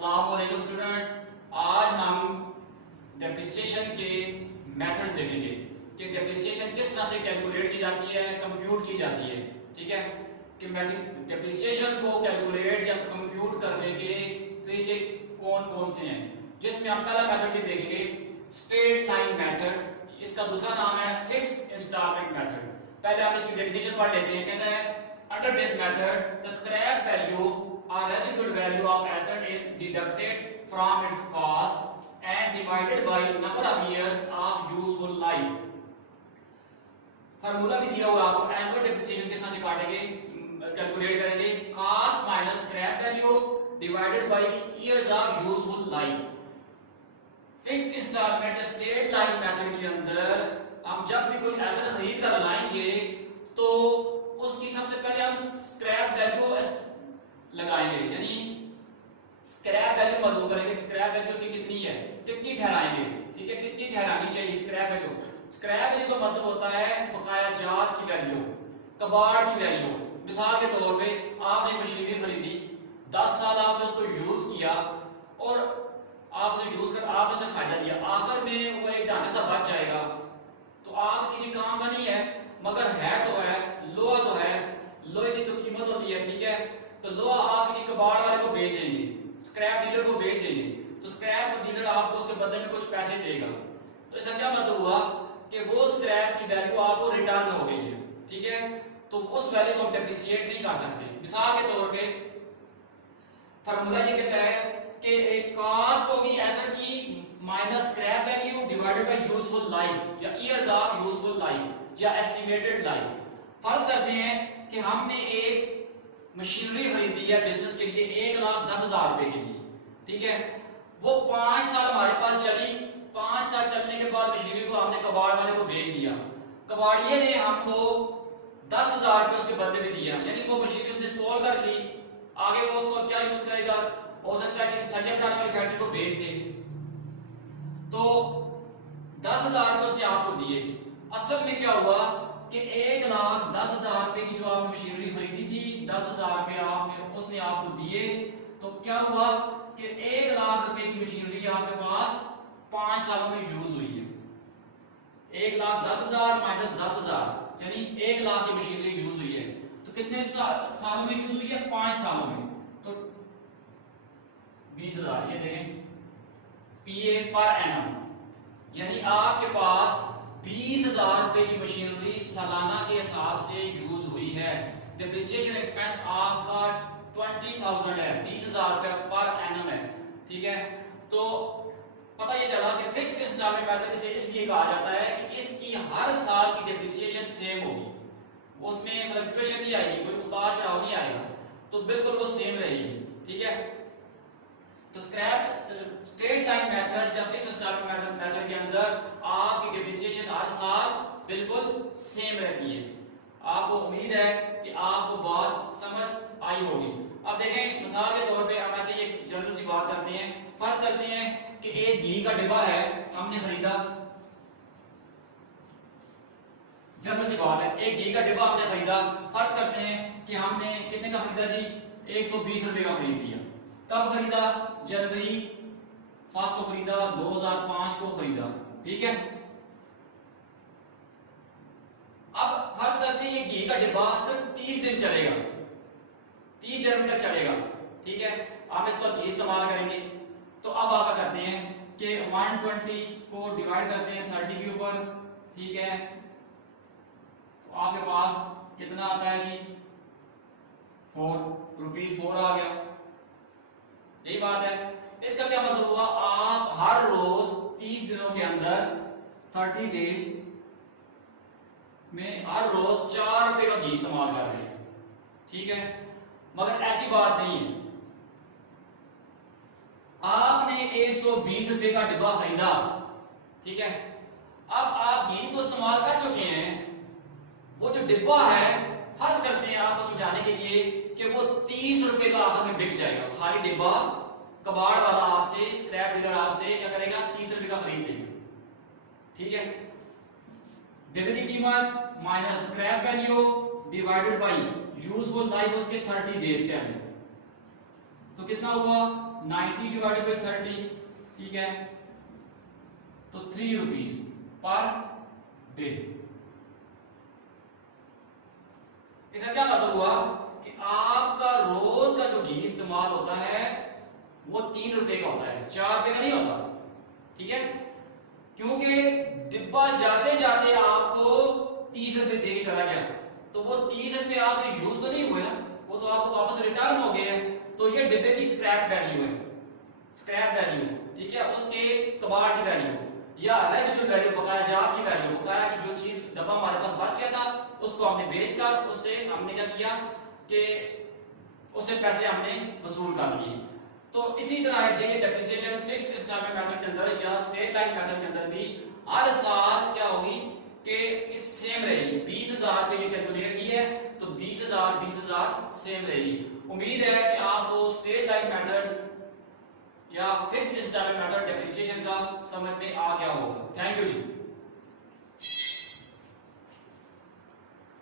अस्सलामुअलैकुम स्टूडेंट्स, आज हम डेप्रिसिएशन के मेथड्स देखेंगे कि डेप्रिसिएशन किस तरह से कैलकुलेट की जाती है, कंप्यूट की जाती है। ठीक है कि डेप्रिसिएशन को कैलकुलेट या कंप्यूट करने के तरीके कौन कौन से हैं, जिसमें हम पहला मेथड भी देखेंगे स्ट्रेट लाइन मेथड। इसका दूसरा नाम है फिक्स्ड इंस्टॉलमेंट मेथड। पहले हम इसकी डेफिनेशन पढ़ लेते हैं। कहता है under this method the scrap value or residual value of asset is deducted from its cost and divided by number of years of useful life। Formula भी दिया हुआ आपको। एनुअल डेप्रिसिएशन किस तरह से काटेंगे, कैलकुलेट करेंगे cost minus scrap value divided by years of useful life. Fixed installment straight line method के अंदर हम जब भी कोई एसेट खरीद कर लाएंगे तो उसकी सबसे पहले हम स्क्रैप वैल्यू लगाएंगे, यानी स्क्रैप वैल्यू मालूम करेंगे स्क्रैप वैल्यू से कितनी है, कितनी ठहराएंगे। ठीक है, कितनी ठहरानी चाहिए स्क्रैप वैल्यू। स्क्रैप वैल्यू का मतलब होता है बकाया जात की वैल्यू, कबाड़ की वैल्यू। मिसाल के तौर पे आपने मशीनरी खरीदी, 10 साल आपने उसको यूज किया और आप उसे यूज कर आपने उसे फायदा दिया, आखिर में वो एक ढांचा सा बच जाएगा तो आप किसी काम का नहीं है, मगर है तो है, लोहा तो है, लोहे की तो कीमत होती है। ठीक है, तो लोहा आप किसी कबाड़ वाले को बेच देंगे, स्क्रैप डीलर को बेच देंगे, तो स्क्रैप डीलर आपको उसके बदले में कुछ पैसे देगा। तो इसका क्या मतलब हुआ कि वो स्क्रैप की वैल्यू आपको रिटर्न हो गई है। ठीक है, तो उस वैल्यू को हम डेप्रिसिएट नहीं कर सकते। मिसाल के तौर पे फार्मूला ये कहता है कि एक कॉस्ट होगी एसेट की minus scrap value divided bye useful life या इयर्स ऑफ यूजफुल लाइफ या एस्टिमेटेड लाइफ। फर्ज करते हैं कि हमने एक मशीनरी खरीदी है बिजनेस के लिए 1,10,000 रुपए के लिए। ठीक है, वो 5 साल हमारे पास चली। 5 साल चलने के बाद मशीनरी को हमने कबाड़ वाले को बेच दिया, कबाड़िये ने हमको 10,000 रुपए उसके बदले में दिया, यानी वो मशीनरी उसने तोल कर ली। आगे वो उसको क्या यूज करेगा, हो सकता है किसी सरिया बनाने वाली फैक्ट्री को बेच दे। तो 10,000 रुपए उसने आपको दिए। असल में क्या हुआ कि 1,10,000 रुपए की जो आपने मशीनरी खरीदी थी, 10,000 रुपए आपने उसने आपको दिए। तो क्या हुआ कि 1,00,000 रुपए की मशीनरी आपके पास 5 सालों में यूज हुई है। 1,10,000 माइनस 10,000 यानी 1,00,000 की मशीनरी यूज हुई है। तो कितने सालों में यूज हुई है, 5 सालों में। तो 20,000 ये देखें पीए पर एनम, यानी आपके पास 20,000 रुपए की मशीनरी सालाना के हिसाब से यूज हुई है। डेप्रिसिएशन एक्सपेंस आपका 20,000 है, 20,000 रुपए पर एनम है। ठीक है, तो पता ये चला कि फिक्स्ड इंस्टॉलमेंट मेथड से इसलिए कहा जाता है कि इसकी हर साल की डेप्रिसिएशन सेम होगी, उसमें फ्लक्चुएशन नहीं आएगी, कोई उतार चढ़ाव नहीं आएगा, तो बिल्कुल वो सेम रहेगी। ठीक है, तो स्ट्रेट लाइन मेथड या फिक्स्ड इंस्टॉलमेंट मेथड के अंदर आपकी डेप्रिसिएशन हर साल बिल्कुल सेम रहती है। आपको उम्मीद है कि आपको बात समझ आई होगी। अब देखें मिसाल के तौर पे हम ऐसे एक जनरल सी बात करते हैं। फर्ज करते हैं कि एक घी का डिब्बा है, हमने खरीदा, जनरल सी बात है, एक घी का डिब्बा हमने खरीदा। फर्ज करते हैं कि हमने कितने का खरीदा जी, 120 रुपए का खरीद लिया। कब खरीदा, जनवरी 1 को खरीदा, 2005 को खरीदा। ठीक है, अब फर्ज करते हैं ये घी का डिब्बा सिर्फ 30 दिन चलेगा, 30 जनवरी तक चलेगा। ठीक है, आप इस पर घी इस्तेमाल करेंगे। तो अब आप क्या करते हैं कि 120 को डिवाइड करते हैं 30 के ऊपर। ठीक है, तो आपके पास कितना आता है जी, 4 रुपीज 4 आ गया। यही बात है। इसका क्या मतलब हुआ, आप हर रोज 30 दिनों के अंदर 30 डेज में हर रोज 4 रुपए का घी इस्तेमाल कर रहे हैं। ठीक है, मगर ऐसी बात नहीं है। आपने 120 रुपए का डिब्बा खरीदा, ठीक है, अब आप घी तो इस्तेमाल कर चुके हैं, वो जो डिब्बा है फर्ज करते हैं आपको समझाने के लिए कि वो 30 रुपए का आखिर में बिक जाएगा। खाली डिब्बा कबाड़ वाला आपसे, स्क्रैप डीलर आपसे क्या करेगा, 30 रुपए का खरीद लेगा। ठीक है, डिब्बे की कीमत minus scrap value divided bye useful life उसके 30 डेज के अंदर, तो कितना हुआ 90 डिवाइडेड बाई 30, ठीक है, तो 3 रुपीज पर डे। इसका क्या मतलब हुआ कि आपका रोज का जो घी इस्तेमाल होता है वो 3 रुपए का होता है, 4 रुपए का नहीं होता, ठीक है, क्योंकि डिब्बा जाते जाते आपको 30 रुपए दे के चला गया, तो वो 30 रुपए आपके यूज तो नहीं हुए ना, वो तो आपको वापस रिटर्न हो गए हैं, तो ये डिब्बे की स्क्रैप वैल्यू है, स्क्रैप वैल्यू, ठीक है, उसके कबाड़ की वैल्यू या रेजिडुअल वैल्यू, बकाया जात की वैल्यू, बकाया की जो चीज डब्बा हमारे पास बच गया था उसको हमने बेचकर उससे हमने क्या किया कि उससे पैसे हमने वसूल कर लिए। तो इसी तरह है ये डेप्रिसिएशन फिक्स्ड इंस्टॉलमेंट मेथड के अंदर या स्ट्रेट लाइन मेथड के अंदर भी हर साल क्या होगी कि इस सेम रहेगी, 20,000 पे ये कैलकुलेट की है तो 20,000 सेम रहेगी। उम्मीद है कि आपको स्ट्रेट लाइन मेथड या फिक्स्ड इंस्टॉलमेंट मेथड डेप्रिसिएशन का समझ में आ गया होगा। Thank you ji.